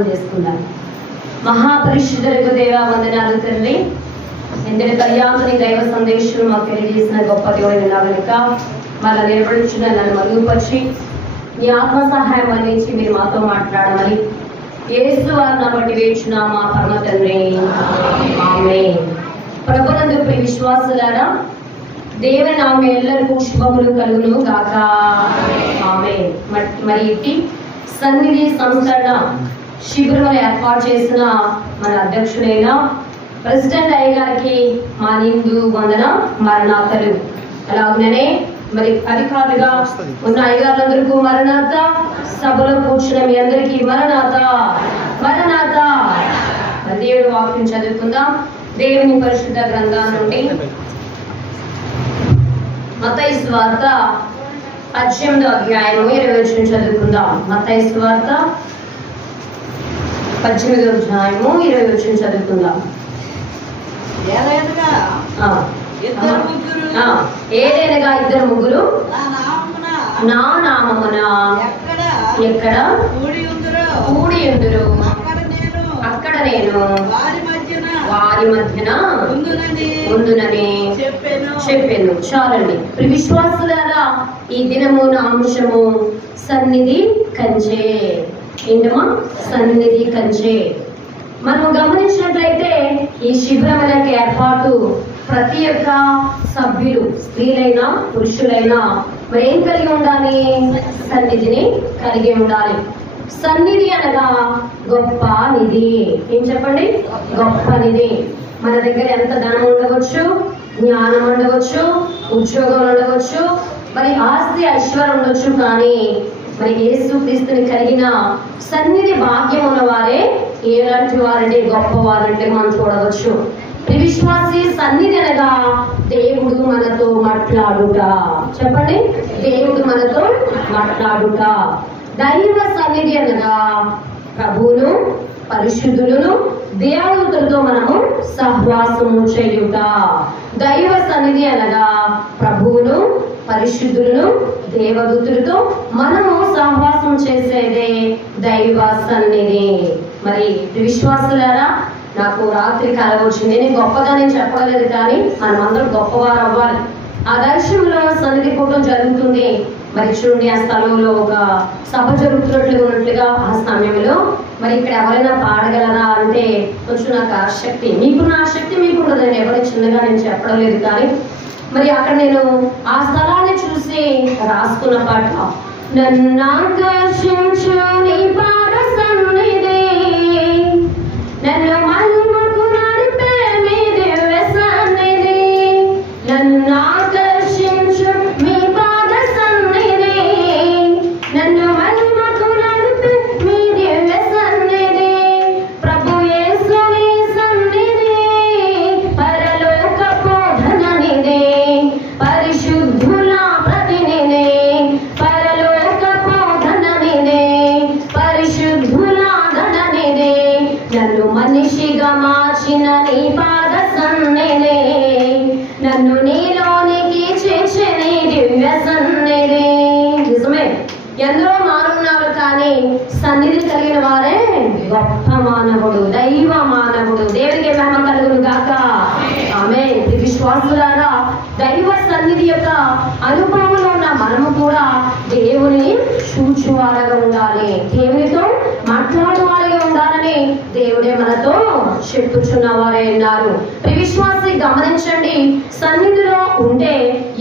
ప్రార్థన చేసుకుందాం. మహాపరిశుద్ధులకు దేవా వందనాలు తండ్రి. ఎందరి పర్యాంతని దైవ సందేశం మాకు తెలియజేసిన గొప్ప దేవుడైన కనుక మళ్ళీ నిలబడించిన నన్ను మరుగుపరిచి మీ ఆత్మ సహాయం అందించి మీరు మాతో మాట్లాడమని యేసు వారిని బట్టి వేచిన మా పరమ తండ్రి ఆమేన్. ప్రభునందు ప్రియ విశ్వాసులారా, దేవుని నామం ఎల్లరికూ శుభములు కలుగును గాక ఆమేన్. మరి ఇట్టి సన్నిధి సంస్కరణ శిబిరం ఏర్పాటు చేసిన మన అధ్యక్షుడైన ప్రెసిడెంట్ అయ్య గారికి మా నిండు వందన మరణాతలు. అలాగనే మరి అధికారులుగా ఉన్న అయ్యగారులందరికీ మరణాత, సభలో కూర్చున్న మీ అందరికీ మరణాత మరణాత. దేవుడు వాక్యం చదువుకుందాం. దేవుని పరిశుద్ధ గ్రంథం నుండి మత్తయి సువార్త 18వ అధ్యాయము 20వ వచనం చదువుకుందాం. మత్తయి సువార్త 18వ అధ్యాయము 20వ వచనం చదువుకుందాం. ఏదైనగా ఇద్దరు ముగ్గురు నా నామమున ఎక్కడ కూడి ఉందురో అక్కడ నేను వారి మధ్యన ఉందునని చెప్పాను. చాలండి. విశ్వాసులారా, ఈ దినము నా అంశము సన్నిధి కంచె. ఏంటమ్మా? సన్నిధి కంచె. మనం గమనించినట్లయితే ఈ శిబిరముల ఏర్పాటు ప్రతి ఒక్క సభ్యులు, స్త్రీలైనా పురుషులైనా మరి ఏం కలిగి ఉండాలి? సన్నిధిని కలిగి ఉండాలి. సన్నిధి అనగా గొప్ప నిధి. ఏం చెప్పండి? గొప్ప నిధి. మన దగ్గర ఎంత ధనం ఉండవచ్చు, జ్ఞానం ఉండవచ్చు, ఉద్యోగం ఉండవచ్చు, మరి ఆస్తి ఐశ్వర్యం ఉండొచ్చు, కానీ మరి యేసు క్రీస్తుని కలిగిన సన్నిధి భాగ్యం ఉన్న వారే ఎలాంటి వారంటే గొప్పవారంటే మనం చూడవచ్చు. విశ్వాసి సన్నిధి అనగా దేవుడు మనతో మాట్లాడుట. చెప్పండి, దేవుడు మనతో మాట్లాడుట. దైవ సన్నిధి అనగా ప్రభువును, పరిశుద్ధులను, దేవదూతలతో మనము సహవాసము చేయుట. దైవ సన్నిధి అనగా ప్రభువును, పరిశుద్ధులను, దేవదూతులతో మనము సహవాసం చేసేదే దైవ సన్నిధి. మరి విశ్వాసులారా, నాకు రాత్రి కల వచ్చింది. నేను గొప్పదని చెప్పలేదు, కానీ మనం అందరం గొప్పవారు అవ్వాలి. ఆ దర్శనంలో సన్నిధి కూటం జరుగుతుంది. మరి చూడండి, ఆ స్థలంలో ఒక సభ జరుగుతున్నట్లుగా ఆ సమయంలో మరి ఇక్కడ ఎవరైనా పాడగలరా అంటే కొంచెం నాకు ఆసక్తి. మీకున్న ఆసక్తి మీకుండదు. నేను ఎవరైనా చిన్నగా నేను చెప్పడం లేదు, కానీ మరి అక్కడ నేను ఆ స్థలాన్ని చూసి రాసుకున్న పాట, నన్నాకర్షించు నీ పాద సన్నిధి, నన్ను మహిమకు నడిపే నీ దివ్య సన్నిధి, నన్నాకర్షించు నీ పాద సన్నిధి, నన్ను మహిమకు నడిపే నీ దివ్య సన్నిధి, ప్రభు యేసుని సన్నిధి, పరలోక బోధననిదే, పరిశుద్ధుల ప్రతినిధి, పరలోక బోధననిదే, పరిశుద్ధుల గణనిదే, నన్ను మనిషిగా మార్చిన నీ పాద సన్నిధి, నన్ను నీలోనికి చేర్చే నీ దివ్య సన్నిధి. నిజమే, ఎందరో మానవున్నారు, కానీ సన్నిధి కలిగిన వారే గొప్ప మానవుడు, దైవ మానవుడు. దేవుడికి మహిమ కలుగును గాక ఆమేన్. విశ్వాసులారా, దైవ సన్నిధి యొక్క అనుభవంలో ఉన్న మనము కూడా దేవుని చూచువారుగా ఉండాలి, దేవునితో మాట్లాడువారుగా ఉండాలని దేవుడే మనతో చెప్పుచున్న వారే ఉన్నారు. విశ్వాసి గమనించండి, సన్నిధిలో ఉంటే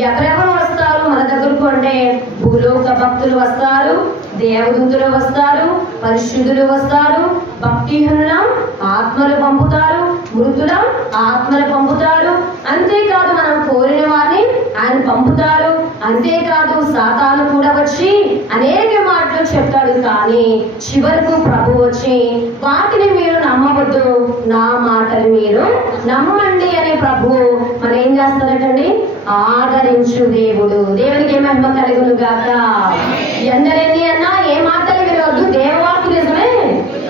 ఎవరెవరు వస్తారు మన దగ్గరకు అంటే భూలోక భక్తులు వస్తారు, దేవదూతులు వస్తారు, పరిశుద్ధులు వస్తారు, భక్తిహీనుల ఆత్మలు పంపుతారు, మృతుల ఆత్మలు పంపుతారు. అంతేకాదు మనం కోరిన వారిని ఆయన పంపుతారు. అంతేకాదు సాతాను కూడా వచ్చి అనేక మాటలు చెప్తాడు, కానీ చివరకు ప్రభు వచ్చి వాటిని మీరు నమ్మవద్దు, నా మాటలు మీరు నమ్మండి అని ప్రభు మరి ఏం చేస్తారటండి? ఆదరించు దేవుడు. దేవునికి ఏ మహిమ కలుగును గాక. ఎందరెన్ని అన్నా ఏ మాటలు వినవద్దు, దేవవాక్కు నిజమే.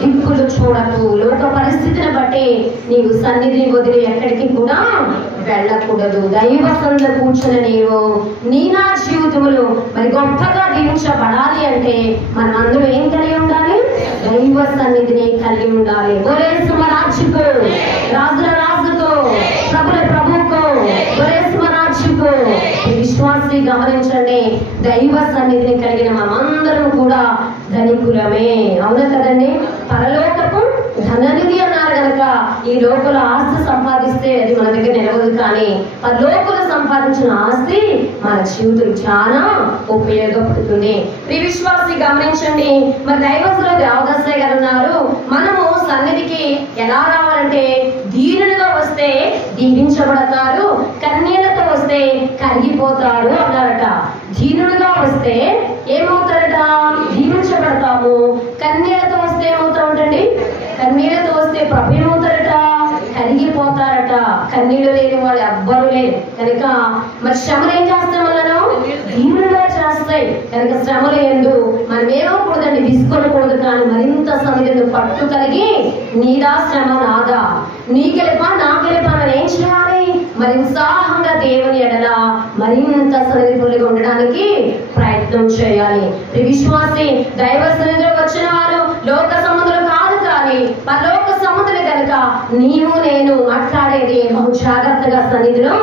దిక్కులు చూడకు, లోక పరిస్థితిని బట్టి నీవు సన్నిధిని వదిలి ఎక్కడికి కూడా వెళ్ళకూడదు. దైవ సన్నిధిలో కూర్చుని నీవు నీ నా జీవితములు మరి గొప్పగా దీవించబడాలి అంటే మనం అందరూ ఏం కలిగి ఉండాలి? దైవ సన్నిధిని కలిగి ఉండాలి. బోరేసుమ రాజుకు, రాజుల రాజుకు, ప్రభుల ప్రభుకు, బోరేసుమ రాజుకు. విశ్వాసి గమనించండి, దైవ సన్నిధిని కలిగిన మనమందరం కూడా ధనికులమే. అవునా కదండి? పరలోకపు ధననిధి అన్నారు కనుక ఈ లోకల ఆస్తి సంపాదిస్తే అది మన దగ్గర నిలవదు, కానీ పరలోకలు సంపాదించిన ఆస్తి మన జీవితం చాలా ఉపయోగపడుతుంది. ఈ విశ్వాసి గమనించండి, మరి దైవజనులు దేవదాసయ్య గారు అన్నారు, మనము సన్నిధికి ఎలా రావాలంటే దీనులుగా వస్తే దీవించబడతారు, కన్నీళ్లతో వస్తే కరిగిపోతారు అన్నారట. దీనులుగా వస్తే ఏమవుతారట? దీవించబడతాము. కన్నీళ్లతో వస్తే ఏమవుతా ఉంటండి? కన్నీళ్లతో వస్తే ప్రభు ఏమవుతారట? కరిగిపోతారట. కన్నీళ్లు లేని వాళ్ళు ఎవ్వరూ లేరు కనుక మరి శ్రమలు ఏం చేస్తాం వలన? దీనులుగా చేస్తాయి కనుక శ్రమలు ఎందు మనం ఏమవకూడదండి, విసుకొనకూడదు, కానీ మరింత సన్నిధిని పట్టు కలిగి నీదా శ్రమ నాదా, నీ గెలుప నా గెలుప మనం ఏం చేయాలి? మరి ఉత్సాహంగా దేవుని ఎడల మరింత సన్నిధిగా ఉండడానికి ప్రయత్నం చేయాలి. విశ్వాసి దైవ సన్నిధిలో వచ్చిన వారు లోక సంబంధులు కాదు, కానీ పరలోక సంబంధులు కనుక నీవు నేను మాట్లాడేది బహు జాగ్రత్తగా సన్నిధిలో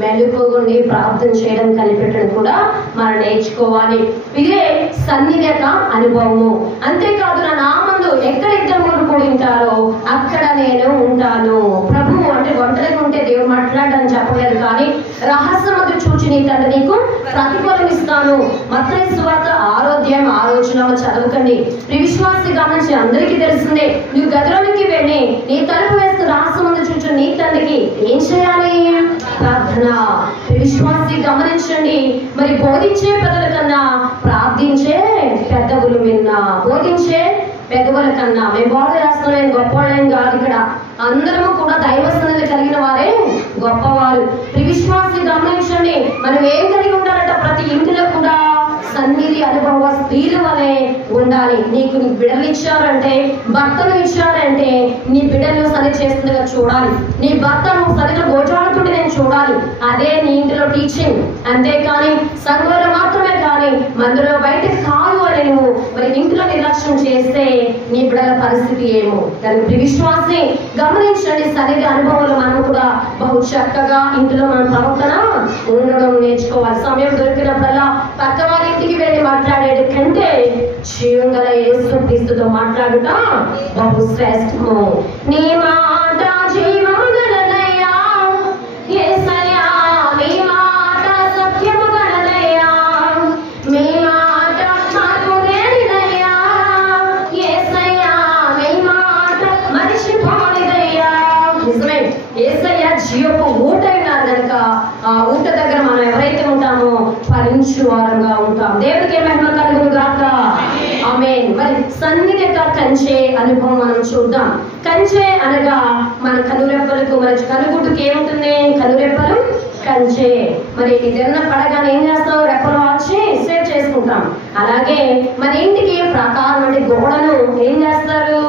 మెలుగుండి ప్రార్థన చేయడం కనిపెట్టడం కూడా మనం నేర్చుకోవాలి. ఇదే సన్నిధి యొక్క అనుభవము. అంతేకాదు, నా నామందు ఎక్కడ ఇద్దరు కూడి ఉంటారో అక్కడ నేను ఉంటాను. ప్రభు అంటే ఒంటరిగా ఉంటే దేవుడు మాట్లాడని చెప్పలేదు, కానీ రహస్యమది చూచి నీ తండ్రి నీకు ప్రతిఫలం ఇస్తాను. మత్తయి సువార్త 6వ అధ్యాయం 6వ వచనం చదవకండి. విశ్వాసి గమనించి అందరికీ తెలిసిందే, నువ్వు గదిలోనికి వెళ్ళి నీ తలుపు వేస్తూ రహస్యమందు చూచు నీ తండ్రికి ఏం చేయాలి? ప్రార్థన. విశ్వాసి గమనించండి, మరి బోధించే పెద్దల కన్నా ప్రార్థించే పెద్దవులు విన్నా. బోధించే పెద్దవుల కన్నా మేము బాగా చేస్తున్నాం, గొప్పవాళ్ళేం కాదు. ఇక్కడ అందరము కూడా దైవ సన్నిధి కలిగిన వారే గొప్పవారు. విశ్వాసి గమనించండి, మనం ఏం కలిగి ఉండాలంటే ప్రతి ఇంటిలో కూడా సన్నిధి అనుభవ స్త్రీల వలె ఉండాలి. నీకు నీ బిడ్డలు ఇచ్చారంటే, భర్తను ఇచ్చారంటే నీ బిడ్డలు సరి చేస్తుండగా చూడాలి. నీ భర్తను సరిగా గోచాడుతుంటే నేను చూడాలి. అదే నీ ఇంటిలో టీచింగ్. అంతేకాని సంఘంలో మాత్రమే కానీ మందులో బయటకు కాదు అని నువ్వు మరి ఇంట్లో నిర్లక్ష్యం చేస్తే నీ బిడ్డల పరిస్థితి ఏమో. దానికి విశ్వాసి గమనించండి, సన్నిధి అనుభవంలో మనం కూడా బహు చక్కగా ఇంట్లో మన ప్రవర్తన ఉండడం నేర్చుకోవాలి. సమయం దొరికినప్పుడల్లా పక్క వారి ఇంటికి వెళ్ళి మాట్లాడేది కంటే జీవంగల యేసు క్రీస్తుతో మాట్లాడుట బహు శ్రేష్టము. నీ మాట జీవముగలనయ్యా యేసయ్యా, నీ మాట సత్యము గలనయ్యా, మీ మాట మాకు లేనిదయ్యా యేసయ్యా, మీ మాట మరిచిపోనిదయ్యా. నిజమే, యేసయ్య జీవపు ఊట అయినారు కనుక ఆ ఊట దగ్గర మనం ఎవరైతే ఉంటామో ఫలించు వారుగా ఉంటాం. దేవుడికి మహిమ కలుగును గాక. ఆమేన్. మరి సన్నిధి యొక్క కంచె అనుభవం మనం చూద్దాం. కంచె అనగా మన కనురెప్పలకు, మరి కనుగుడ్డుకి ఏముంటుంది? కనురెప్పలు కంచె. మరి ఏదైనా పడగానే ఏం చేస్తాం? రెప్పలు వాచి సేవ్ చేసుకుంటాం. అలాగే మన ఇంటికి ప్రాకారం అంటే గోడను ఏం చేస్తారు?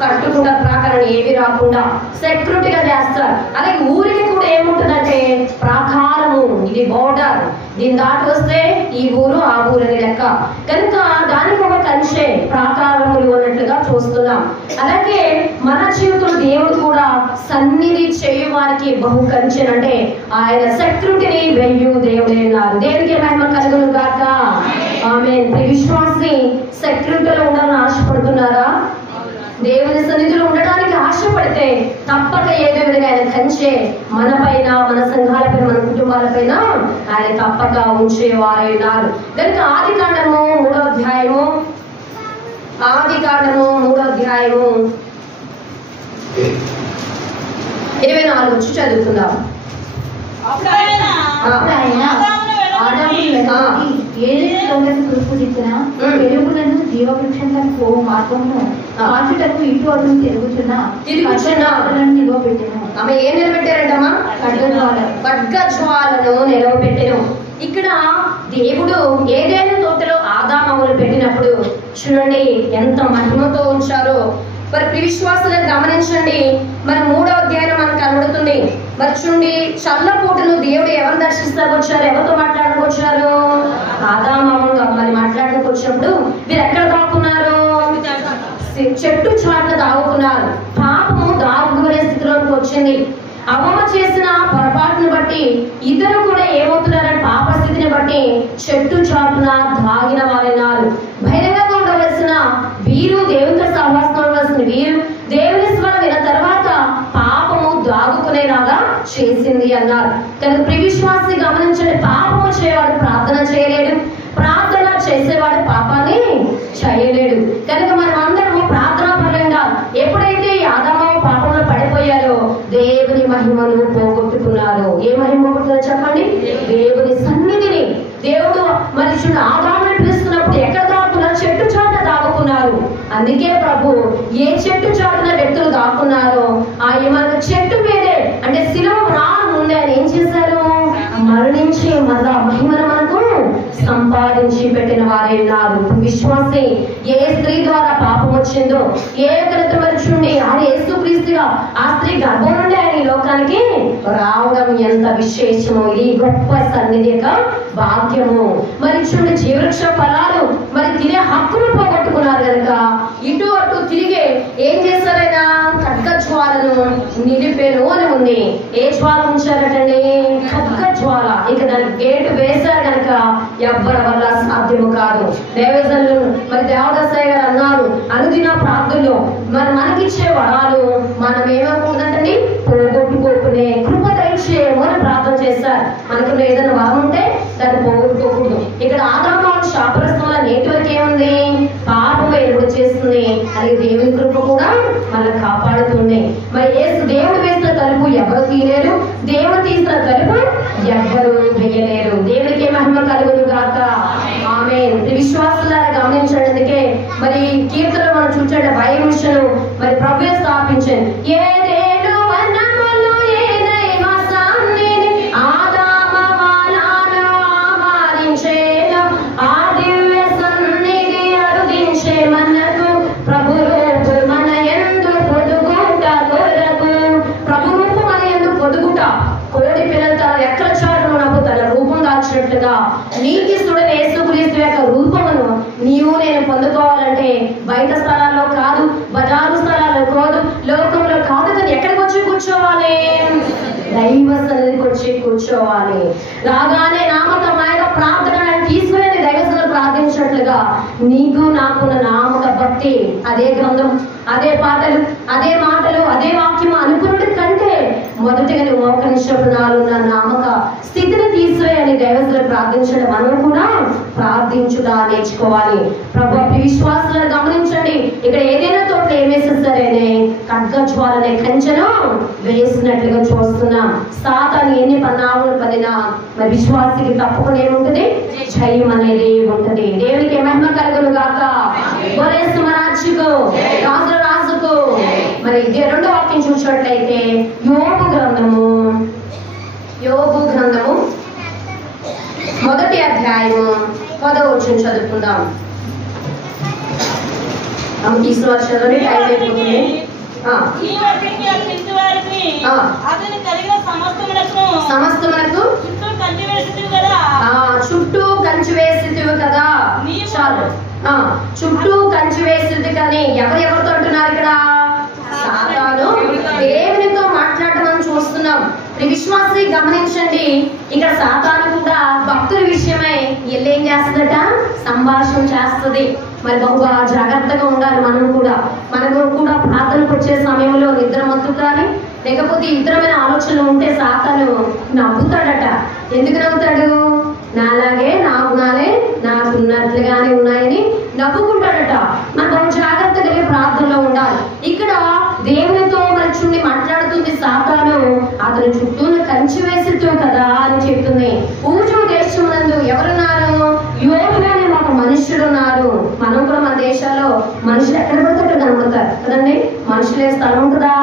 కట్టుకుండా ప్రాకారం ఏవి రాకుండా సెక్యూరిటీగా చేస్తారు. అలాగే ఊరికి కూడా ఏముంటుందంటే ప్రాకారము, ఇది బోర్డర్, దీన్ని దాటి వస్తే ఈ ఊరు ఆ ఊరు అని లెక్క కనుక దానికి ఒక కంచె ప్రాకారములు అన్నట్లుగా చూస్తున్నాం. అలాగే మన జీవితంలో దేవుడు కూడా సన్నిధి చేయు వారికి బహు కంచె అంటే ఆయన సెక్యూరిటీని వెయ్యు దేవుడే అన్నారు. దేవుడికి మహిమ కలుగును గాక. ఆమేన్. విశ్వాసి సెక్యూరిటీలో ఉండాలని ఆశపడుతున్నారా? దేవుని సన్నిధిలో ఉండడానికి ఆశపడితే తప్పక ఏదో విధంగా ఆయన కంచె మన పైన, మన సంఘాలపైన, మన కుటుంబాలపైన ఆయన తప్పక ఉంచేవారైనారు. కనుక ఆదికాండము 3వ అధ్యాయము 24 వచ్చి చదువుకుందాం. వెలుగులను జీవవృక్షంగా పోవు మార్గమును మార్చుటకు ఇటు అటు తిరుగుచున్నా నిలవబెట్టెను. ఆమె ఏం నిలబెట్టారంటమ్మా? ఖడ్గజ్వాలను నిలవబెట్టెను. ఇక్కడ దేవుడు ఏదైనా తోటలో ఆదామవులు పెట్టినప్పుడు చూడండి ఎంత మహిమతో ఉంచారో. మరి విశ్వాసాలను గమనించండి. మరి 3వ అధ్యాయం మనకు కనబడుతుంది. మరి చూడండి, చల్లపూటను దేవుడు ఎవరు దర్శిస్తారు వచ్చారు? ఎవరితో మాట్లాడుకు వచ్చారు? ఆదామవులు మరి మాట్లాడుకు వచ్చినప్పుడు మీరు ఎక్కడ దాక్కున్నారు? చెట్టు చాటున దాగుకున్నారు. పాపము దాగుకునే స్థితిలోకి వచ్చింది. అవ్వ చేసిన పొరపాటును బట్టి ఇద్దరు కూడా ఏమవుతున్నారని పాప స్థితిని బట్టి చెట్టు చాటున దాగిన వారైనారు. బహిరంగంగా ఉండవలసిన వీరు, దేవునితో సహవాసం ఉండవలసిన వీరు దేవుని స్వరం విన్న తర్వాత పాపము దాగుకునేలాగా చేసింది అన్నారు. కనుక ప్రియవిశ్వాసి గమనించండి, పాపము చేయవాడు ప్రార్థన చేయలేడు, ప్రార్థన చేసేవాడు పాపాన్ని చేయలేడు. కనుక మనం అందరము ప్రార్థనా పరంగా ఎప్పుడైతే ఆదాము పాపంలో పడిపోయారో దేవుని మహిమను పోగొట్టుకున్నారు. ఏ మహిమ పోగొట్టుకున్నారు చెప్పండి? దేవుని సన్నిధిని. దేవుడు మనుషుడు ఆదాముని పిలుస్తున్నప్పుడు ఎక్కడ దాక్కున్నారు? చెట్టు చాటున దాక్కున్నారు. అందుకే ప్రభు ఏ చెట్టు చాటున వ్యక్తులు దాక్కున్నారో ఆ మనకు చెట్టు మీదే అంటే శిలువ రాను ముందే ఆయన ఏం చేశారు? మరణించి మరలా మహిమను మనకు సంపాదించి పెట్టిన వారే ఉన్నారు. విశ్వాసి ఏ స్త్రీ ద్వారా పాపం వచ్చిందో, ఏ కృత మనుషుండి ఆయన యేసుక్రీస్తుగా ఆ స్త్రీ గర్భం నుండి ఆయన ఈ లోకానికి రావడం ఎంత విశేషము! ఇది గొప్ప సన్నిధి యొక్క భాగ్యము. మరి చూడండి, జీవవృక్ష ఫలాలు మరి తినే హక్కును పోగొట్టుకున్నారు కనుక ఇటు అటు తిరిగే ఏం చేశారైనా ఖడ్గ జ్వాలను నిలిపేను అని ఉంది. ఏ జ్వాల ఉంచారటండి? ఖడ్గ జ్వాల. ఇక దానికి గేటు వేశారు కనుక ఎవ్వరి వల్ల సాధ్యము కాదు. దేవజనులు మరి దేవదాసయ్య గారు అన్నారు, అనుదిన ప్రార్థనలో మరి మనకిచ్చే వరాలు మనం ఏమనుకుంటుందండి? పోగొట్టుకోకునే కృప దయచేయము అని ప్రార్థన చేశారు. మనకు ఏదైనా వరం ఉంటే దాన్ని పోగొట్టుకోకూడదు. ఇక్కడ ఆదాము శాపగ్రస్తంలో నేటి వరకు ఏముంది? పాపం ఎలుగు చేస్తుంది. అది దేవుని కృప కూడా మనల్ని కాపాడుతుంది. మరి దేవుడు వేసిన తలుపు ఎవరు తీయలేరు, దేవుడు తీసిన తలుపు ఎవ్వరు వేయలేరు. దేవుడికి మహిమ కలుగును గాక. ఆమేన్. విశ్వాసులారా గమనించడానికి మరి కీర్తన మనం చూడండి, బైబిల్ మరి ప్రభువే స్థాపించారు. ఏదేను వనములు ఏ దైవ సన్నిధి ఆదామ వాలాను ఆహ్వానించేను, ఆ దివ్య సన్నిధి అరుదించే మనకు ప్రభు రూపు మన యందు పొదుగుట కొరకు. ప్రభు రూపు మన యందు పొదుగుట. కోడి పిల్లలు తన రెక్కల చాటునకు తన రూపం దాచినట్లుగా నీతిస్తుడైన యేసుక్రీస్తు యొక్క రూపమును నీవు నేను పొందుకోవాలంటే బయట స్థలాల్లో కాదు, బజారు స్థలాల్లో కాదు, లోకంలో కాదు, కానీ ఎక్కడికి వచ్చి కూర్చోవాలి? దైవ సన్నిధికి వచ్చి కూర్చోవాలి. రాగానే నామక మాయక ప్రార్థన తీసుకుని దైవ సన్నిధిలో ప్రార్థించినట్లుగా నీకు నాకున్న నామక భక్తి, అదే గ్రంథం, అదే పాటలు, అదే మాటలు, అదే వాక్యం అనుకున్నది కంటే మొదటిగా నువ్వు మోకరించినప్పుడు నాలుగున్న నామక స్థితిని తీసివేయని దైవస్తులు ప్రార్థించడం మనం కూడా ప్రార్థించుదా నేర్చుకోవాలి. ప్రభు విశ్వాసాలను గమనించండి, ఇక్కడ ఏదైనా తోట ఏమేసేస్తారనే ఖడ్గ జ్వాలనే కంచెను వేసినట్లుగా చూస్తున్నాం. సాతాను ఎన్ని పన్నాములు పడినా మరి విశ్వాసికి తప్పకుండా ఏముంటది? జయం అనేది ఉంటది. దేవునికి మహిమ కలుగును గాక. రాజుకు రాజుల రాజుకు. మరి రెండో వాక్యం చూసినట్లయితే యోబు గ్రంథము 1వ అధ్యాయము 10వ వచనం చదువుకుందాం. తీసుకున్న చదవండి, టైం అయిపోతుంది. సమస్తమునకు చుట్టూ కంచి వేసితివి కదా. చాలు, చుట్టూ కంచి వేసిది. కానీ ఎవరెవరితో అంటున్నారు ఇక్కడ? సాతాను దేవునితో మాట్లాడటం మనం చూస్తున్నాం. విశ్వాసి గమనించండి, ఇక్కడ సాతాను కూడా భక్తుల విషయమై ఏం చేస్తుందట? సంభాషణ చేస్తుంది. మరి బహుగా జాగ్రత్తగా ఉండాలి. మనము కూడా ప్రార్థనకు వచ్చే సమయంలో నిద్ర మత్తు కానీ లేకపోతే ఇతరమైన ఆలోచనలు ఉంటే సాతాను నవ్వుతాడట. ఎందుకు నవ్వుతాడు? నాలాగే నా గుణాలే నాకున్నట్లుగానే ఉన్నాయని నవ్వుకుంటాడట. మనం బహు జాగ్రత్తగా ప్రార్థనలో ఉండాలి. ఇక్కడ దేవునితో మనుషుల్ని మాట్లాడుతుంది సాతాను. అతని చుట్టూ కంచి వేసితో కదా అని చెప్తుంది. ఊజు దేశమునందు ఎవరున్నారు? యోగులని ఒక మనుషులు ఉన్నారు. మనం కూడా మన దేశాల్లో మనుషులు ఎక్కడ పడితే అక్కడ కనబడతారు కదండి. మనుషులే స్థలం ఉంటుందా?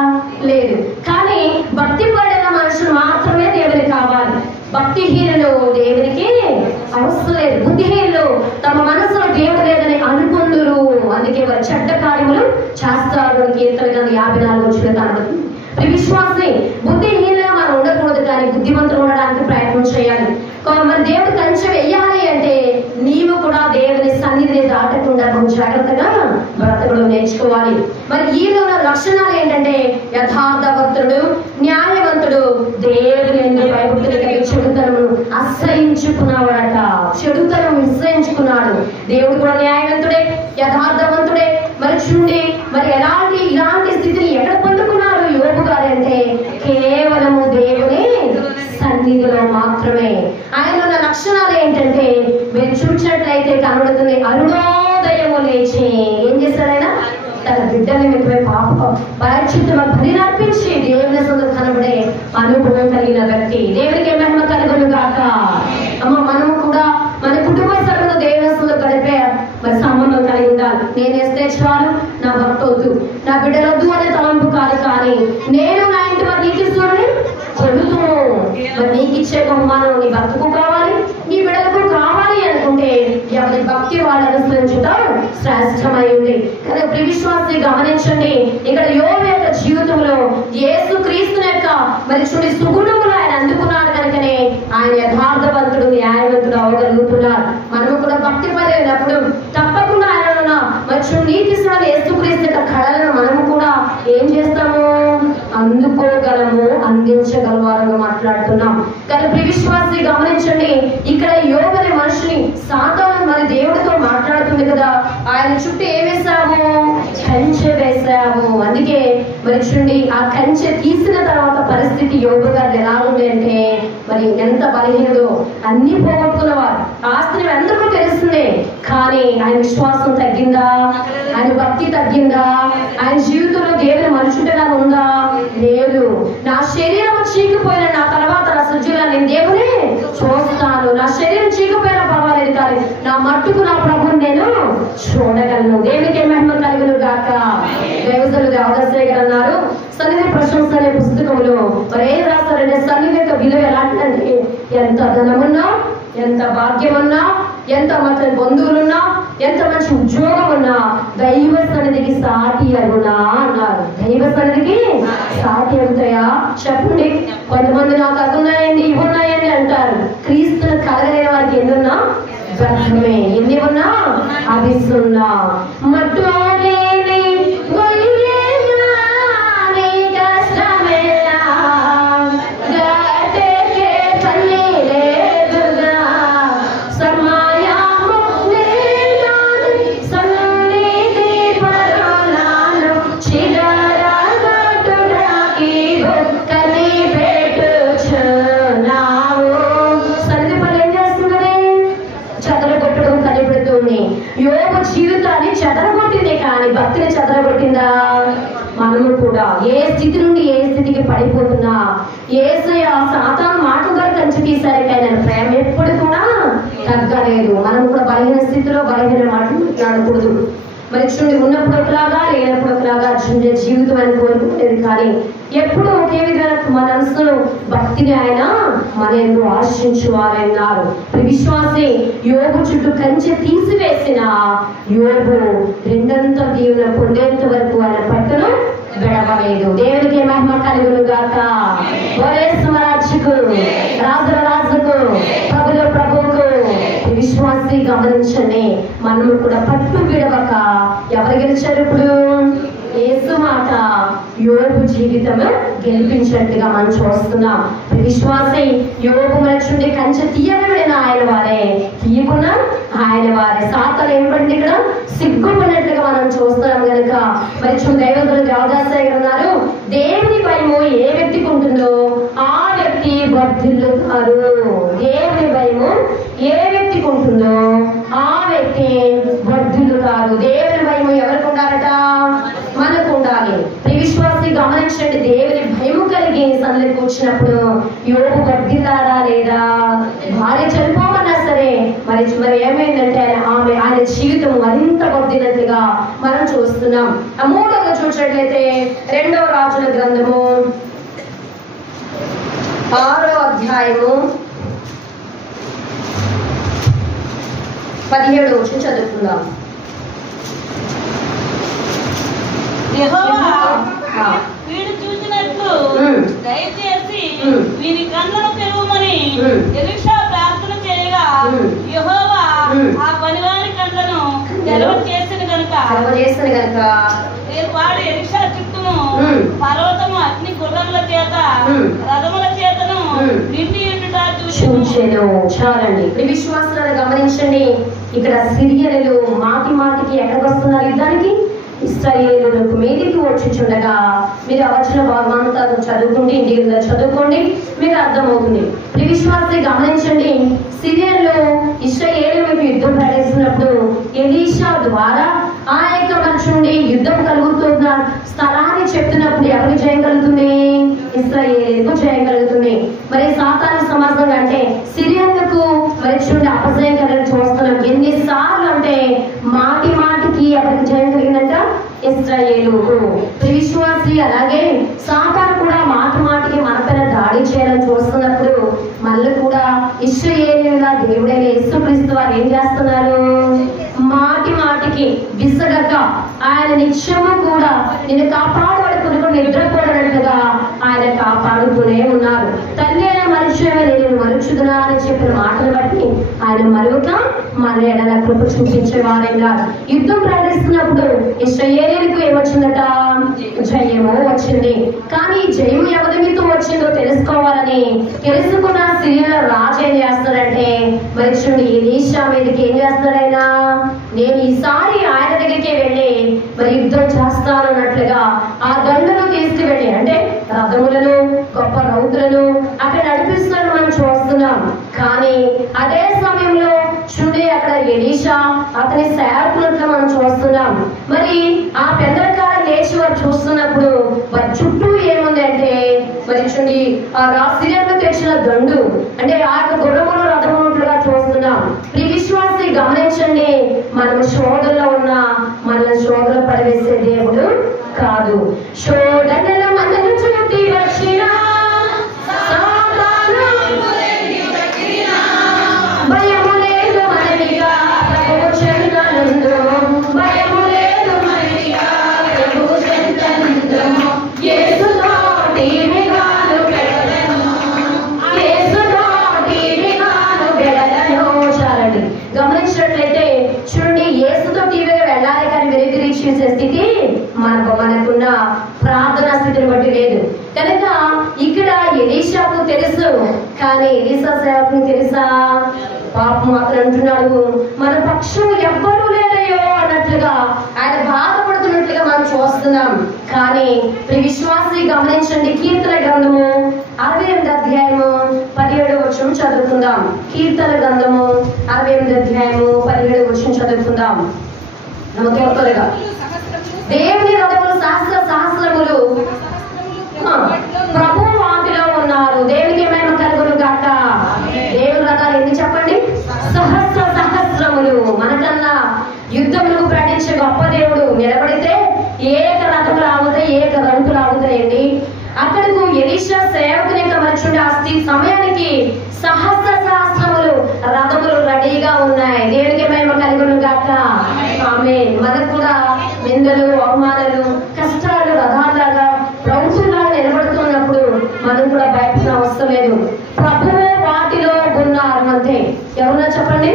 లేదు. కానీ భక్తి పడిన మనుషులు మాత్రమే దేవుని కావాలి. భక్తిహీనులు దేవునికి అవసరం లేదు. బుద్ధిహీనులు తమ మనసులో దేవుడు లేదని అనుకుంటురు, అందుకే వారు చెడ్డ కార్యములు చేస్తారు. కీర్తన 54 కనబడుతుంది. విశ్వాసి బుద్ధిహీనంగా మనం ఉండకూడదు, కానీ బుద్ధిమంతులు ఉండడానికి ప్రయత్నం చేయాలి. మరి దేవుడు కంచె వెయ్యాలి అంటే నీవు కూడా దేవుని సన్నిధిని దాటకుండా చేయకుండా జాగ్రత్తగా బ్రతకడం నేర్చుకోవాలి. మరి ఈలో లక్షణాలు ఏంటంటే యథార్థవంతుడు, న్యాయవంతుడు, దేవుని యందు భయభక్తులు కలిగి చెడుతనము అసహించుకున్నాడట. చెడుతనం విసహించుకున్నాడు. దేవుడు కూడా న్యాయవంతుడే, యథార్థవంతుడే. మరి చూడండి, మరి ఇలాంటి స్థితిని ఎక్కడ పొందుకున్నారు యోబు గారు అంటే కేవలము దేవుని సన్నిధిలో మాత్రమే. ఆయన ఉన్న లక్షణాలు ఏంటంటే మీరు చూసినట్లయితే కనబడుతుంది, అరుణోదయము లేచి ఏం చేశాడు ఆయన? తన బిడ్డ నిమిత్తమై పరిచిత్తుమ బలిని అర్పించి దేవుని సొంతం కనబడే అనుభవం కలిగిన వ్యక్తి. దేవునికి మహిమ కలుగును గాక. అమ్మ, మనము కూడా మన కుటుంబ సభ్యులతో దేవుని సొంతం గడిపే మరి సంబంధం కలిగి ఉండాలి. నేను వేస్తే చాలు, నా భర్త వద్దు, నా బిడ్డలొద్దు అనే తలంపు కాదు. కానీ నేను నా ఇంటి వారి నీతి చూడని చెబుతూ మరి నీకు ఇచ్చే బహుమానం నీ భర్తకు కావాలి, నీ బిడ్డలకు కావాలి అనుకుంటే ఎవరి భక్తి వాళ్ళు అనుసరించడం శ్రేష్టమై ఉంది. కానీ విశ్వాసి గమనించండి, ఇక్కడ యోబు యొక్క జీవితంలో యేసు క్రీస్తు యొక్క మరి చూడి సుగుణములు ఆయన అందుకున్నాడు కనుకనే ఆయన యథార్థవంతుడు, న్యాయవంతుడు అవగలుగుతున్నారు. మనము కూడా భక్తి పడినప్పుడు తప్పకుండా ఆయన మరి నీతి యేసు క్రీస్తు యొక్క కళలను మనము కూడా ఏం చేస్తాము? అందుకోగలము, అందించగలవారుగా మాట్లాడుతున్నాం. కానీ విశ్వాసి గమనించండి, ఇక్కడ యోబు అనే మనిషిని సాతాను మరి దేవుడితో మాట్లాడుతుంది కదా, ఆయన చుట్టూ ఏం వేసాము? కంచె వేసాము. అందుకే మరి చూడండి, ఆ కంచె తీసిన తర్వాత పరిస్థితి యోబు గారు ఎలా ఉంది అంటే మరి ఎంత బలహీనుడు. అన్ని పోగొట్టుకున్నవారు, ఆస్తిని అందరికీ తెలుస్తుంది. కానీ ఆయన విశ్వాసం తగ్గిందా? ఆయన భక్తి తగ్గిందా? ఆయన జీవితంలో దేవుని మనుషుడుగా ఉందా? లేదు. నా శరీరం చీకిపోయిన నా తర్వాత నా సృజులా నేను దేవుని చూస్తాను. నా శరీరం చీకిపోయినా పర్వాలేదు, కానీ నా మట్టుకు నా ప్రభుని నేను చూడగలను. దేవునికి మహిమ కలుగును గాక. దేవతలు దేవదాసయ్య గారు అన్నారు, సన్నిధి ప్రశంస అనే పుస్తకంలో మరి ఏం రాస్తారంటే సన్నిధి యొక్క విలువ ఎలాంటిదంటే ఎంత ధనమున్నా, ఎంత భాగ్యమున్నా, ఎంత మంచి బంధువులున్నా, ఎంత మంచి ఉద్యోగం ఉన్నా దైవ సన్నిధికి సాటి అగునా అన్నారు. దైవ సన్నిధికి సాటి అవుతాయా? చెప్పండి. కొంతమంది నాకు అది ఉన్నాయండి, ఇవి ఉన్నాయండి అంటారు. క్రీస్తుని కలగలేని వారికి ఎన్నున్నా వ్యర్థమే, ఎన్ని ఉన్నా అవి సున్నా. యోబు జీవితాన్ని చెదరగొట్టింది, కానీ భక్తిని చెదరగొట్టిందా? మనము కూడా ఏ స్థితి నుండి ఏ స్థితికి పడిపోతున్నా యేసయ్య సాతాను మాట ద్వారా కంచి తీసరికి ఆయన ప్రేమ ఎప్పుడు కూడా తగ్గలేదు. మనం కూడా బలహీన స్థితిలో బలహీన మాటలు మాట్లాడకూడదు. మరి చూడండి, ఉన్నప్పుడు ఒకలాగా లేనప్పుడు ఒకలాగా జీవితం అని కోరుకునేది, కానీ ఎప్పుడు ఒకే విధంగా మన మనసులో భక్తిని ఆయన మన ఎందు ఆశించువారన్నారు. విశ్వాసి యోబు చుట్టూ కంచె తీసివేసిన యోబు రెండంత దీవెన పొందేంత వరకు ఆయన పట్టును విడవలేదు. దేవునికి మహిమ కలుగును గాక. రాజుకు, రాజుల రాజుకు, ప్రభుల ప్రభువుకు. విశ్వాసి గమనించండి, మనము కూడా పట్టు విడవక ఎవరు గెలిచారు? ఇప్పుడు యేసు మాట యోబు జీవితం గెలిపించినట్టుగా మనం చూస్తున్నాం. విశ్వాసి యోబు మనుషుండి కంచె తీయబడిన ఆయన వారే, తీయకున్నా ఆయన వారే. సాతాను ఏమిటంటే ఇక్కడ సిగ్గుపడినట్లుగా మనం చూస్తున్నాం కనుక మరి దైవజనులు దేవదాసయ్య గారు అన్నారు, దేవుని భయము ఏ వ్యక్తికి ఉంటుందో ఆ వ్యక్తి వర్ధిల్లుతారు. దేవుని భయము ఏ వ్యక్తికి ఉంటుందో ఆ వ్యక్తి వర్ధిల్లుతారు. దేవుని భయము ఎవరికి ఉండాలట? మనకు ఉండాలి. విశ్వాసి గమనించండి, దేవుని భయము కలిగి సన్నిధికి వచ్చినప్పుడు యోబు వర్ధిల్లారా లేదా? భార్య చనిపోమన్నా సరే మరి ఏమైందంటే ఆయన జీవితం మరింత వర్ధిల్లినట్లుగా మనం చూస్తున్నాం. మూడవది చూసినట్లయితే 2వ రాజుల గ్రంథము 6వ అధ్యాయము 17వ వచనం చదువుకుందాం. వీడు చూసినట్లు దయచేసి వీరి కన్నులు తెరవమని ఎలీషా ప్రార్థన చేయగా యెహోవా ఆ పనివారి కన్నులను తెరవ చేసిన కనుక వాడు ఎలిషా చుట్టూను పర్వతము అగ్ని గుర్రముల చేత రథముల చేతను నిండి ఉండుట చూచెను. చాలండి. విశ్వాసాలను గమనించండి. ఇక్కడ సిరియలు మాటి మాటికి ఎక్కడికి వస్తున్నారు యుద్ధానికి? ఇశ్రాయేలులకు మీదికి వచ్చుచుండగా మీరు ఆ వచన భాగమంతా చదువుకుంటే ఇంటికి చదువుకోండి, మీకు అర్థమవుతుంది. విశ్వాసాన్ని గమనించండి. సిరియన్లో ఇశ్రాయేలు మీకు యుద్ధం ప్రకటిస్తున్నప్పుడు ఎలీషా ద్వారా ఆ యొక్క మనుషుండి యుద్ధం కలుగుతున్న స్థలాన్ని చెప్తున్నప్పుడు ఎవరికి జయం కలుగుతుంది? ఇశ్రాయేలుకు జయం కలుగుతుంది. మరి సాతాను సమాజం అంటే సిరియన్లకు మరి చూడండి అపజయం కలిగి చూస్తున్నాం. ఎన్నిసార్లు అంటే మాటి మాటికి ఎవరికి జయం కలిగిందంట? ఇశ్రాయేలుకు. విశ్వాసి అలాగే సాతాను కూడా మాటి మాటికి మన పైన దాడి చేయాలని చూస్తున్నప్పుడు మళ్ళీ కూడా ఇశ్రాయేలుల దేవుడైన యేసుక్రీస్తు వారు ఏం చేస్తున్నారు? మాటి మాటికి విసగక ఆయన నిత్యము కూడా నేను కాపాడబడుకుని నిద్రపోడనట్లుగా ఆయన కాపాడుతూనే ఉన్నారు. తల్లి అయిన మనుషులే నేను మరుచుదునా అని చెప్పిన మాటలు బట్టి ఆయన మరొక మన ఎడల కృప చూపించేవారంగా యుద్ధం ప్రకటిస్తున్నప్పుడు ఇశ్రాయేలుకు ఏమొచ్చిందట? జయము వచ్చింది. కానీ జయము ఎవరి మీతో వచ్చిందో తెలుసుకోవాలని తెలుసుకున్న సిరియల రాజు ఏం చేస్తాడంటే మరి చూడండి ఎలీషా మీదకి ఏం చేస్తాడైనా నేను ఈసారి ఆయన దగ్గరికి వెళ్ళి మరి యుద్ధం చేస్తాను అన్నట్లుగా ఆ దండను తీసుకువెళ్ళి అంటే రథములను గొప్ప రౌతులను అక్కడ నడిపిస్తున్నట్టు మనం చూస్తున్నాం. కానీ అదే సమయంలో చూడే అక్కడ ఎలీషా అతని సేవకున్నట్లు మనం చూస్తున్నాం. మరి ఆ పెద్దరకాల లేచి వారు చూస్తున్నప్పుడు వారి చుట్టూ ఏముంది అంటే మరి చూడండి ఆ సిరియన్లు తెచ్చిన దండు అంటే ఆ యొక్క గుర్రములు రథములుగా చూస్తున్నాం. ఈ విశ్వాసి గమనించండి, మనం శోధనలో ఉన్న మన శోధన పడవేసే దేవుడు కాదు. శోధనల మనను చుట్టి వచ్చిన భయము లేదు మననిగా ప్రభువు చెంతనందు, భయము లేదు మననిగా ప్రభువు చెంతనందు, యేసుతో టీవిగాను వెడలను, యేసుతో టీవిగాను వెడలను. చాలండి. గమనించినట్లయితే చూడండి యేసుతో టీవీగా వెళ్ళాలి కానీ వెనుతిరిగి చూసే స్థితి మనకున్న ప్రార్థనా స్థితిని బట్టి లేదు కనుక ఇక్కడ ఎలీషాకు తెలుసు. కానీ ఎలీషా సేవకుని తెలుసా? పాపం అతను అంటున్నాడు మన పక్షం ఎవ్వరూ లేదయ్యో అన్నట్లుగా ఆయన బాధపడుతున్నట్లుగా మనం చూస్తున్నాం. కానీ విశ్వాసి గమనించండి, కీర్తన గ్రంథము 68 అధ్యాయము 17 వచనం చదువుకుందాం. కీర్తన గ్రంథము 68 అధ్యాయము 17 వచనం చదువుకుందాం. త్వరగా దేవుని రథములు సహస్రములు ప్రభు వాటిలో ఉన్నారు. దేవునికి ఏమైనా కలుగును గాక. దేవుని రథాలు ఎన్ని చెప్పండి? సహస్రములు. మనకన్నా యుద్ధములకు ప్రకటించే గొప్ప దేవుడు నిలబడితే ఏక రథములు ఆగుతాయి, ఏక రంగులు ఆగుతాయండి. అక్కడకు ఎలీషా సేవకుని మనుషుడు ఆ సమయానికి సహస్రములు రథములు రెడీగా ఉన్నాయి. దేవునికి ఏమైనా కలుగును గాక. ఆమేన్. మనకు కూడా నిందలు, అవమానాలు, కష్టాలు రథాలాగా ప్రభుత్వాలు నిలబడుతున్నప్పుడు మనం కూడా భయపడిన అవసరం లేదు. ప్రభువు వాటిలో ఉన్నారు అంతే. ఎవరన్నా చెప్పండి,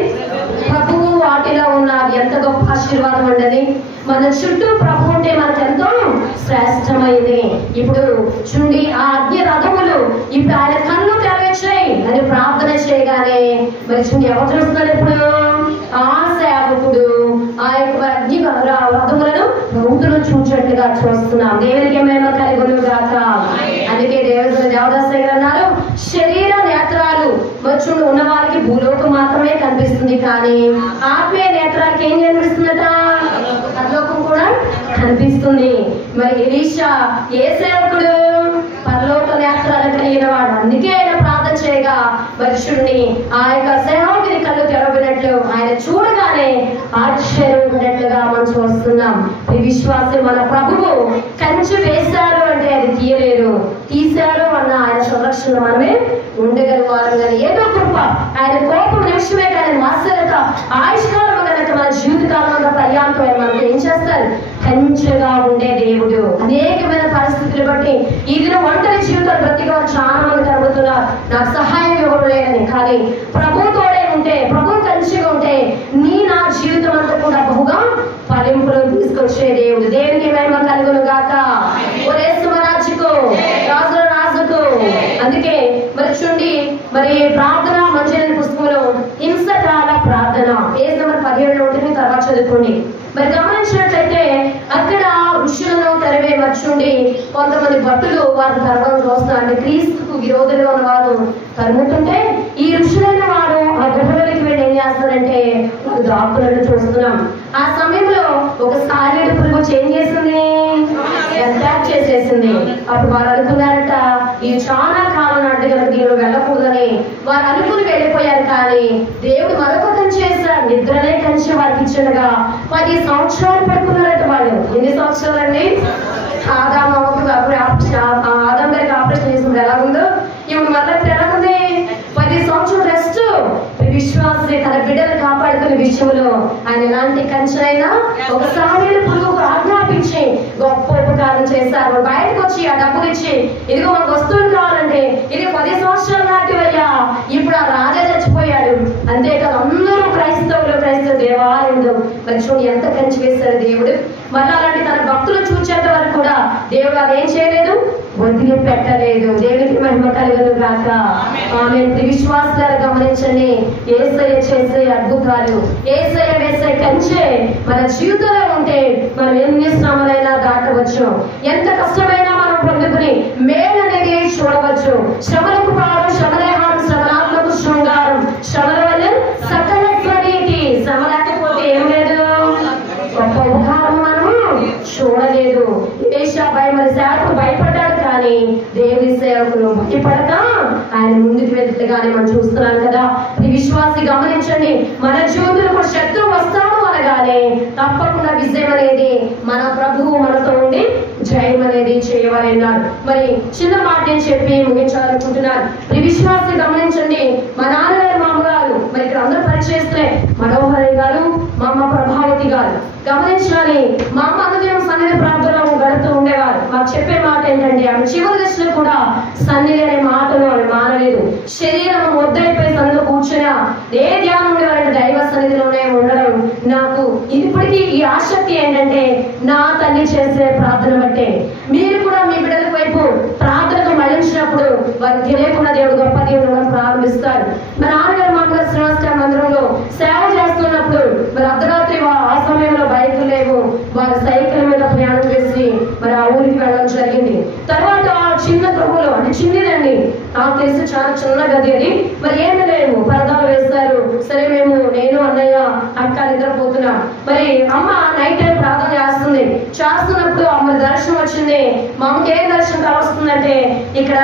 ప్రభువు వాటిలో ఉన్నారు. ఎంత గొప్ప ఆశీర్వాదం ఉండదు. మన చుట్టూ ప్రభు ఉంటే మనకు ఎంతో శ్రేష్టమైంది. ఇప్పుడు చూడండి ఆ అగ్ని రథములు ఇప్పుడు ఆయన కన్ను తెరవేశాయి అని ప్రార్థన చేయగానే మరి చూడండి ఎవరు చూస్తున్నారు? ఇప్పుడు ఆ సేవకుడు ఆ యొక్క అగ్ని రథములను రౌతులు చూచినట్లుగా చూస్తున్నాం. దేవునికి ఏమైనా కలుగును గాక. అందుకే దేవదాస్ అన్నారు శరీర నేత్రాలు వచ్చి ఉన్న వారికి భూలోకం మాత్రమే కనిపిస్తుంది, కానీ ఆత్మీయ నేత్రానికి ఏం కనిపిస్తుందట? పరలోకం కూడా కనిపిస్తుంది. మరి ఎలీషా ఏ సేవకుడు? పరలోక నేత్రాలు కలిగిన వాడు. అందుకే ఆయన ప్రార్థన చేయగా మనుషుడిని ఆ యొక్క సేవకుని కళ్ళు తెరవబడినట్లు ఆయన చూడగానే ఆశ్చర్యపడినట్లుగా మనం చూస్తున్నాం. ఈ విశ్వాసం మన ప్రభువు కంచె వేశారు అంటే అది తీయలేరు, తీశారు అన్న ఆయన సంరక్షణ మనమే ఉండగలవారు. కానీ ఏదో కృప ఆయన కోపం నిమిషమే కానీ మాస్టర్త ఆయుష్కాలం కనుక మన జీవితకాలంలో పర్యాంతం మనకు ఏం చేస్తారు? కంచెగా ఉండే దేవుడు. అనేకమైన పరిస్థితులు బట్టి ఈ దిన ఒంటరి జీవితాలు బ్రతిగా చాలా మంది కనబడుతున్నారు. నాకు సహాయం ఎవరు లేదని. కానీ ప్రభుతోడే ఉంటే, ప్రభు కంచిగా ఉంటే నీ నా జీవితం అంతా కూడా బహుగా ఫలింపులు తీసుకొచ్చే దేవుడు. దేవునికి మహిమ కలుగును గాక. రాజుకు రాజుల రాజుకు. అందుకే మరి చూడండి, మరి ప్రార్థన మంచిదని పుస్తకంలో హింసకాల ప్రార్థన పేజ్ నెంబర్ 17 ఉంటుంది, తర్వాత చదువుకోండి. మరి గమనించినట్లయితే అక్కడ ఋషులను తరివే మర్చుండి కొంతమంది భక్తులు వారి తర్వాత వస్తున్నారు. అంటే క్రీస్తుకు విరోధులు ఉన్న వారు తరుముతుంటే ఈ ఋషులైన వారు ఆ గృహలోకి వెళ్ళి ఏం చేస్తారంటే వాళ్ళు దాక్కులను చూస్తున్నాం. ఆ సమయంలో ఒక సాలీడు పురుగు చేంజ్ చేసింది, అటాక్ చేసేసింది. అప్పుడు వారు అనుకున్నారట ఇది చాలా కాలం నాటి కనుక దీనిలో వెళ్ళకూడదని వారు అనుకుని వెళ్ళిపోయారు. కానీ దేవుడు మరొక కంచె చేశాడు, నిద్రనే కంచె వారికి ఇచ్చిండగా 10 సంవత్సరాలు పడుకున్నారట వాళ్ళు. ఎన్ని సంవత్సరాలండి? ఆదాం గారికి ఆపరేషన్ చేసినప్పుడు ఎలా ఉందో ఇప్పుడు మళ్ళీ ఎలా ఉంది? 10 సంవత్సరాలు రెస్ట్. విశ్వాసే తన బిడ్డలు కాపాడుకునే విషయంలో ఆయన ఎలాంటి కంచెనైనా ఒకసారి పురుగు ఆజ్ఞాపించి గొప్ప ఉపకారం చేశారు. బయటకు వచ్చి ఆ డబ్బులు ఇచ్చి ఇదిగో మాకు వస్తువులు కావాలంటే ఇది 10 సంవత్సరాల నాటివయ్యా, ఇప్పుడు ఆ రాజా చచ్చిపోయాడు. అంతేకాదు అందరూ క్రైస్తవ దేవాలయంలో మరి చూడండి ఎంత కంచి వేశారు దేవుడు. మళ్ళీ అలాంటి తన భక్తులు చూచేంత వరకు కూడా దేవుడు అదేం చేయలేదు, వదిలి పెట్టలేదు. దేవుడికి మహిమ కలుగును గాక. ఆమె విశ్వాసాలు గమనించండి. యేసయ్య చేసే అద్భుతాలు, యేసయ్య వేసే కంచె మన జీవితంలో ఉంటే మనం ఎన్ని శ్రమలైనా దాటవచ్చు, ఎంత కష్టమైనా మనం పొందుకుని మేలు అనేది చూడవచ్చు. శ్రమలకు పాడు, శ్రమలేహారం, శ్రమలాత్మకు శృంగారం, శ్రమల వల్ల సకల స్వనీతి. శ్రమ లేకపోతే ఏం లేదు, గొప్ప ఉపకారం మనము చూడలేదు. మరి సేవకు భయపడ్డాడు కానీ దేవుని సేవకులు భయపడక ఆయన ముందుకు వెళ్తేగానే మనం చూస్తున్నాం కదా. ఈ విశ్వాసి గమనించండి, మన జీవితంలో శత్రువు వస్తాడు అనగానే తప్పకుండా విజయం అనేది మన ప్రభువు మనతో ఉండి జయం అనేది చేయవాలన్నారు. మరి చిన్న మాట నేను చెప్పి ముగించాలనుకుంటున్నాను. ఈ విశ్వాసి గమనించండి, మా నాన్నగారు మామగారు మరి ఇక్కడ అందరూ పరిచయిస్తే మనోహరి గారు, మా అమ్మ ప్రభావతి గారు గమనించాలి. మా అమ్మ అనుదినం సన్నిధి ప్రార్థనలో గడుతూ ఉండేవారు. మాకు చెప్పే మాట ఏంటంటే ఆమె చివరి దశలో కూడా సన్నిధి అనే మాటను ఆమె మానలేదు. శరీరం మొద్దైపోయి సన్నిధిలో కూర్చున్నా ఏ ధ్యానం ఉండేవారంటే దైవ సన్నిధిలోనే ఉండడం. నాకు ఇప్పటికీ ఈ ఆసక్తి ఏంటంటే నా తల్లి చేసే ప్రార్థన బట్టే మీరు కూడా మీ బిడ్డల వైపు ప్రార్థనకు మళ్ళించినప్పుడు వారికి తెలియకుండా దేవుడు గొప్ప దేవుడు ప్రారంభిస్తారు. మా నాన్నగారు మామూలుగా శ్రీనివాస మందిరంలో సేవ చేస్తున్నప్పుడు మరి అర్ధరాత్రి ఆ సమయంలో బైకులు లేవు, వారి సైకిల్ మీద ప్రయాణం చేసి మరి ఆ ఊరికి వెళ్ళడం జరిగింది. తర్వాత చిన్న గృహలో, అంటే చిన్నదండి, నాకు తెలిసి చాలా చిన్న గది అది, మరి ఏమి లేవు, పరదాలు వేస్తారు. సరే మేము నేను అన్నయ్య అక్క నిద్రపోతున్నాం. మరి అమ్మ నైట్ టైం ప్రార్థన చేస్తున్నప్పుడు అమ్మ దర్శనం వచ్చింది. మా అమ్మకి ఏ దర్శనం కావస్తుందంటే ఇక్కడ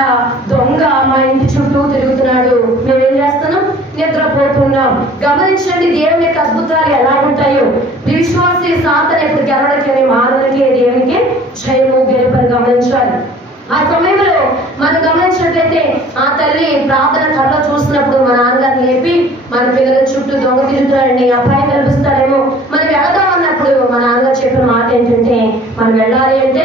దొంగ మా ఇంటి చుట్టూ తిరుగుతున్నాడు, మేమేం చేస్తున్నాం, నిద్రపోతున్నాం. గమనించండి దేవుని యొక్క అద్భుతాలు ఎలా ఉంటాయో. విశ్వాసి సాతన ఎప్పుడు గెలవడానికి మానవులకి దేవునికి జయము గెలుపని గమనించాలి. ఆ సమయంలో మనం గమనించినట్లయితే ఆ తల్లి ప్రార్థన కళ్ళ చూసినప్పుడు మా నాన్నగారిని లేపి మన పిల్లల చుట్టూ దొంగ తిరుగుతాడండి, అపాయం కల్పిస్తాడేమో, మనం వెళదాం అన్నప్పుడు మా నాన్నగారు చెప్పిన మాట ఏంటంటే మనం వెళ్ళాలి అంటే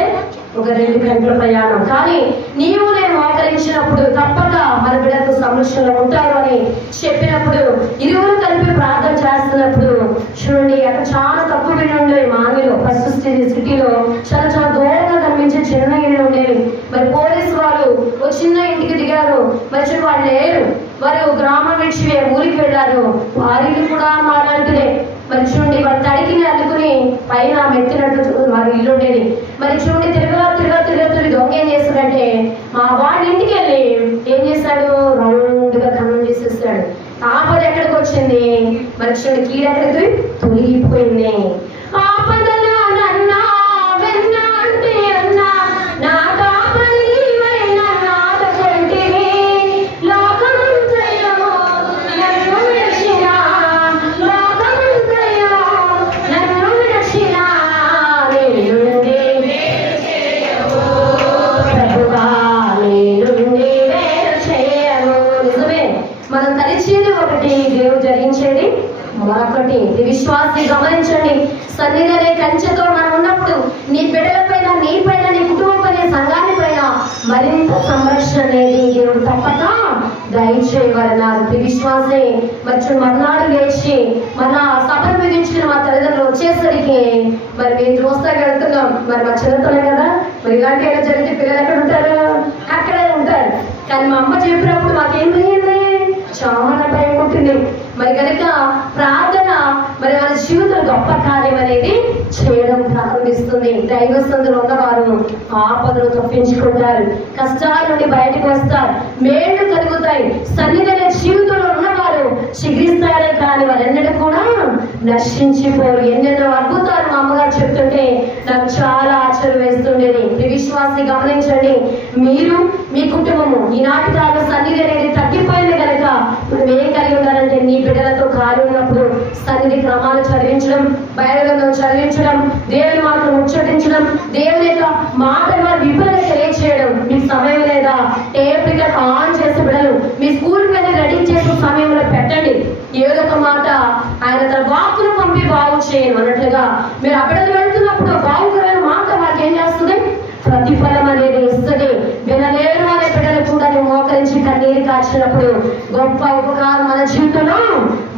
ఒక 2 గంటల ప్రయాణం, కానీ నీవు నేను మోకరించినప్పుడు తప్పక మన బిడ్డకు సంరక్షణలో ఉంటారు అని చెప్పినప్పుడు ఇరువురు కలిపి ప్రార్థన చేస్తున్నప్పుడు చూడండి అక్కడ చాలా తక్కువ బిడ్డలు ఉండేవి. మానవులు ఫస్ట్ సిటీలో చాలా చాలా దూరంగా కనిపించే చిన్న ఇళ్ళు ఉండేవి. మరి పోలీసు వాళ్ళు ఒక చిన్న ఇంటికి దిగారు. మరి వాళ్ళు లేరు, వారు గ్రామం విడిచి ఊరికి వెళ్ళారు. వారికి కూడా మాట్లాడుతులే. మరి చూడండి వారి తడికిని అందుకుని పైన మెత్తినట్టు వారి ఇల్లు ఉండేది. మరి చూడండి తిరగలా దొంగ ఏం చేస్తాడంటే వాడి ఇంటికి వెళ్ళి ఏం చేశాడు, రౌండ్గా ఖననం చేసేస్తాడు. ఆపద ఎక్కడికి వచ్చింది, మరి చూడండి కీడు ఎక్కడికి తొలగిపోయింది. ఆపదలో నన్నా వెన్నా అంటే అన్నా నా దేవుడు జరిగించేది మరొకటి. విశ్వాసాన్ని గమనించండి, సన్నిధి అనే కంచెతో మనం ఉన్నప్పుడు నీ బిడ్డల పైన, నీ పైన, నీ కుటుంబం పైన, సంఘాన్ని పైన మరింత సంరక్షణ అనేది దేవుడు తప్పక దయచేయవలన్నారు. విశ్వాసే మరి మర్నాడు లేచి మన సభను విధించిన మా తల్లిదండ్రులు వచ్చేసరికి మరి మేము చూస్తాకి వెళ్తున్నాం. మరి మా చిన్నతనం కదా, మరి ఇలాంటి ఏదో జరిగితే పిల్లలు ఎక్కడ ఉంటారు? అక్కడే ఉంటారు. కానీ మా అమ్మ చెప్పినప్పుడు మాకేమైంది? చాలా భయం ఉంటుంది. మరి కనుక ప్రార్థన మరి మన జీవితంలో గొప్ప కార్యం అనేది చేయడం ప్రారంభిస్తుంది. దైవస్థంలో ఉన్నవారు ఆపదలు తప్పించుకుంటారు, కష్టాల నుండి బయటకు వస్తారు, మేళ్లు కలుగుతాయి. సన్నిధి జీవితంలో ఉన్నవారు చిగురిస్తారే కానీ వారెన్నడూ కూడా నశించిపోరు. ఎన్నెన్నో అద్భుతాలు మా అమ్మగారు చెప్తుంటే నాకు చాలా ఆశ్చర్యం వేస్తుండేది. విశ్వాసి గమనించండి, మీరు మీ కుటుంబము ఈనాటి కాలం సన్నిధి అనేది తగ్గిపోయింది కనుక మనం ఏం కలిగి ఉండాలంటే నీ బిడ్డలతో ఖాళీ ఉన్నప్పుడు సన్నిధి క్రమాలు చదివించడం, బైబిల్ చదివించడం, దేవుని మాటలు ముచ్చటించడం, దేవుని యొక్క మాటల వివరణ తెలియచేయడం. మీకు సమయం లేదా? టేప్ రికార్డ్ ఆన్ చేసి బిడ్డలు మీ స్కూల్ మీద రెడీ చేసిన సమయంలో పెట్టండి. ఏదో ఒక మాట ఆయన తన వాక్కును పంపి బాగు చేయను అన్నట్లుగా మీరు ఆ బిడ్డలు వెళ్తున్నప్పుడు బాగుకరమైన మాట వాళ్ళకి ఏం చేస్తుంది? ప్రతిఫలం అనేది ఇస్తుంది. వినలేరు అనే బిడ్డలు కూడా మోకరించి కన్నీరు కాచినప్పుడు గొప్ప ఉపకారం మన జీవితంలో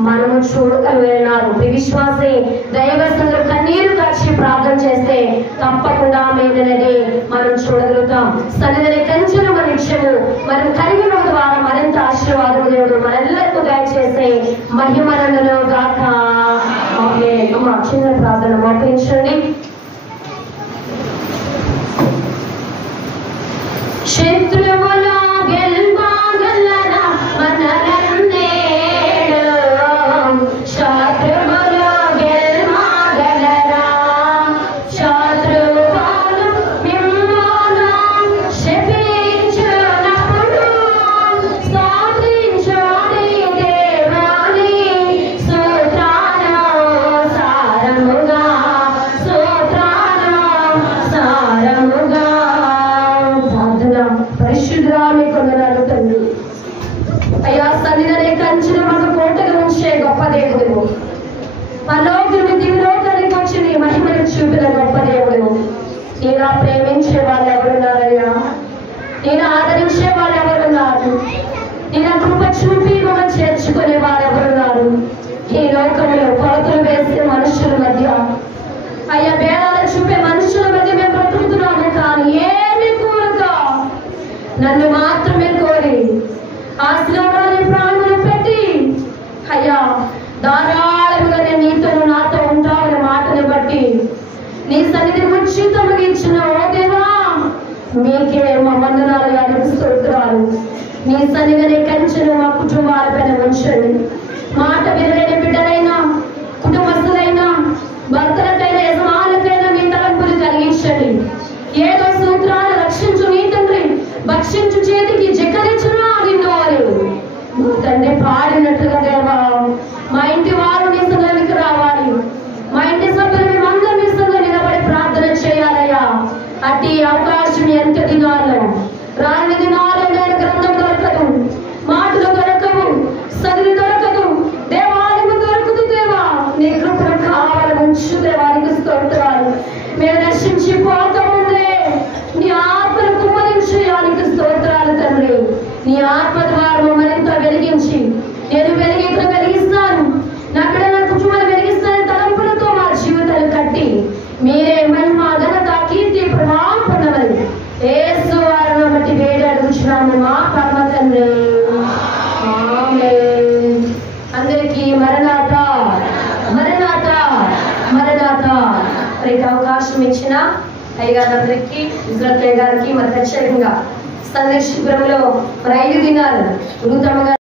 మనము చూడగలిగినారు. విశ్వాసే దైవస్థంలో కన్నీరు కాచి ప్రార్థన చేస్తే తప్పకుండా మేలనేది మనం చూడగలుగుతాం. సన్నిధిని కంచెను మన నిత్యము మనం కలిగిన ద్వారా మరింత ఆశీర్వాదం దేవుడు మనందరికీ దయచేసే మహిమనందును గాక. అమ్మా చిన్న ప్రార్థన మోకరించండి. శత్రువుల గెల్వగలరా మనరన్నేడు, శత్రువుల గెల్వగలరా, శత్రువులు మిమ్మును శపించునప్పుడు స్తుతించుడి దేవుని స్తోత్రాను సారముగా, స్తోత్రాను సారముగా. పరిశుద్ధాన్ని కొందనాలు తండ్రి. అయ్యా సన్నిధిని కంచిన మన కోటగా ఉంచే గొప్ప దేవుడు, పరలోకుని దివిలోకానికి వచ్చి నీ మహిమను చూపిన గొప్ప దేవుడు. నేను ప్రేమించే వాళ్ళు ఎవరున్నారయ్యా? నేను ఆదరించే వాళ్ళు ఎవరున్నారు? నేను కృప చూపి మమ్మల్ని చేర్చుకునే వాళ్ళు ఎవరున్నారు? ఈ లోకంలో కొలతలు వేసే మనుషుల మధ్య, అయ్యా భేదాలు చూపే మనుషుల మధ్య మేము బ్రతుకుతున్నాము. కానీ ఏమి కూరక నన్ను మాత్రమే కోరి ఆశ్రమాన్ని ప్రాణులు పెట్టి అయ్యా ధారాళముగా నేను నీతో నాతో ఉంటామనే మాటని బట్టి నీ సన్నిధిని ఉచితంగా ఇచ్చిన ఓ దేవా మీకే మా వందనాలు స్తోత్రాలు. నీ సన్నిధిని కంచెను మా కుటుంబాలపైన ఉంచండి. మాట వినలేని బిడ్డలైనా, కుటుంబస్తులైనా, భర్తలకైనా, యజమానులకైనా మీ తలంపులు కలిగించండి. ఏదో సూత్రాలు రక్షించు నీ తండ్రి, భక్షించు చేతికి జకరించును నిన్ను అని తండ్రి పాడినట్లుగా దేవా మా ఇంటి వారు నీ సన్నిధికి రావాలి. మా ఇంటి సభ్యులు మేమందరం మీ సన్నిధిలో నిలబడి ప్రార్థన చేయాలయ్యా. అట్టి అవకాశం ఎంత దినాల్లో రాని దినాల్లో నేను గ్రంథం దొరకదు, మాటలు దొరకవు, సదిరి దొరకదు, దేవాలయం దొరకదు. దేవా నీ కృపణ కావాలి ఉంచు దేవానికి స్తోత్రాలు. మేము నశించిపోతాముందే నీ ఆత్మను కుమ్మరించడానికి స్తోత్రాలు తండ్రి. నీ ఆత్మ ద్వారా మరింత వెలిగించి నేను వెలిగిస్తాను, నా బిడ్డ నా కుటుంబాన్ని వెలిగిస్తాను తలంపులతో మా జీవితాలు కట్టి మీరే మహిమ ఘనత కీర్తి ప్రభావం పొందమని యేసు వారిని బట్టి వేడి అడుగుచున్నాము మా పరమ తండ్రి. ఆమేన్. అందరికీ మరణాత మరణాత మరణాత. మరి అవకాశం ఇచ్చిన అయ్యగారందరికీ, ఇజ్రాయెల్ గారికి మరి ప్రత్యేకంగా సందేశ శిబిరంలో మరి 5 దినాలు